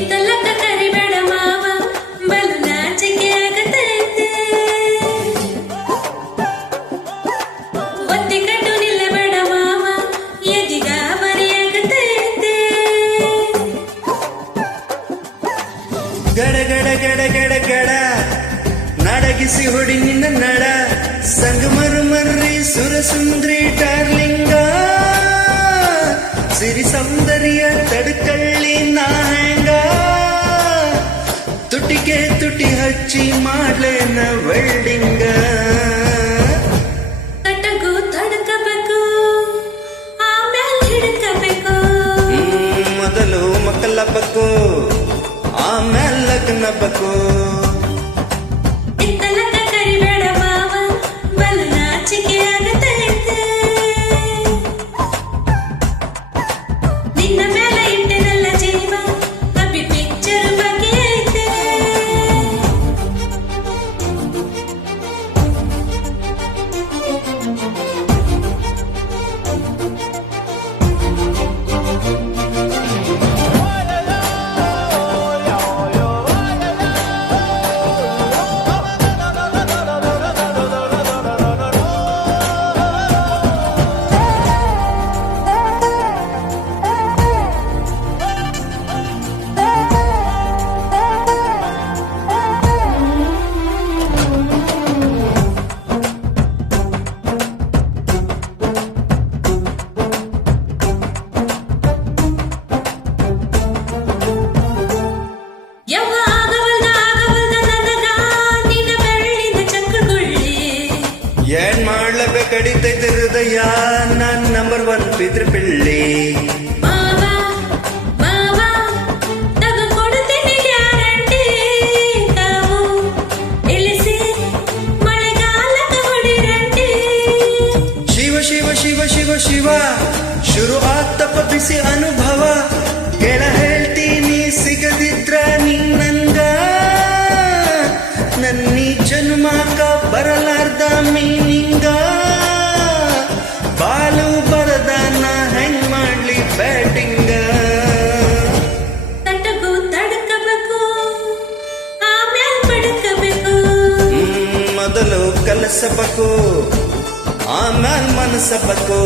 ಇತ್ತಲಕ್ಕ ಕರಿಬೇಡ ಮಾವ ಬಲು ನಾಚಿಕೆ ಆಗತೈತೆ ಒತ್ತಿ ಕಟ್ಟು ನಿಲ್ಲಬೇಡ ಮಾವ ಎದಿಗ ಬರಿಯಾಗತೈತೆ ಗಡ ಗಡ ಗಡ ಗಡ ಗಡ ನಡಗಿಸಿ ಹೊಡಿ ನಿನ್ನ ನಡ ಸಂಗಮರು ಮರ್ರಿ ಸುರಸುಂದ್ರಿ ಡಾರ್ಲಿಂಗ ಸಿರಿ ಸೌಂದರ್ಯ ತಡ್ಕಳ್ಳಿ ನಾ ಹೆಂಗ ತುಟಿಗೆ ತುಟಿ ಹಚ್ಚಿ ಮಾಡ್ಲೇನ ವೆಲ್ಡಿಂಗ ತಟಗೂ ತಡ್ಕಬೇಕು ಆಮೇಲೆ ಹಿಡ್ಕಬೇಕು ಮೊದಲು ಮಕ್ಕಳಬೇಕು ಆಮೇಲೆ ಲಗ್ನಬೇಕು ಇತ್ತಲಕ್ಕ ಕರಿಬೇಡ ಮಾವ ಬಲು ನಾಚಿಕೆ ಆಗತೈತೆ ನಿನ್ನ ಮೇಲೆ ಇಟ್ಟೆನಲ್ಲ ಜೀವ ಅಭಿ ಪಿಕ್ಚರ್ ಬಗ್ಗೆ ಐತೆ ಯವ್ವ ಆಗವಲ್ದ ಆಗವಲ್ದ ನನಗ ನಿನ್ನ ಬೆಳ್ಳಿನ ಚಕ್ರಗುಳ್ಳಿ ಏನ್ ಮಾಡ್ಲೇಬೇಕು ಕಡಿತೈತೆ ಹೃದಯ ನಾನ್ ನಂಬರ್ 1 ಪಿತೃ ಪಿಳ್ಳಿ ಮಾವ ಮಾವ ತಗೋ ಕೊಡುತ್ತೇನೆ ಗ್ಯಾರಂಟಿ ತಾವು ಇಳಿಸಿ ಮಳೆಗಾಲದ ಹೊಡಿರಂಟಿ ಶಿವ ಶಿವ ಶಿವ ಶಿವ ಶಿವ ಶುರು ಆತಪ್ಪ ಬಿಸಿ ಅನುಭವ ಕೆಳ ಹೇಳ್ತೀನಿ ಸಿಗದಿದ್ರ ನಿನ್ನಂಗ ನನ್ನೀ ಜನ್ಮಕ ಬರಲಾರ್ದ ಮೀನಿಂಗ ಬಾಲು ಬರದಾನ ಹೆಂಗ್ ಮಾಡ್ಲಿ ಬ್ಯಾಟಿಂಗ ತಟಗೂ ತಡ್ಕಬೇಕು ಆಮೇಲೆ ಬಡ್ಕಬೇಕು ಮೊದಲು ಕಲಸಬೇಕು ಆಮೇಲೆ ಮನಸಬೇಕು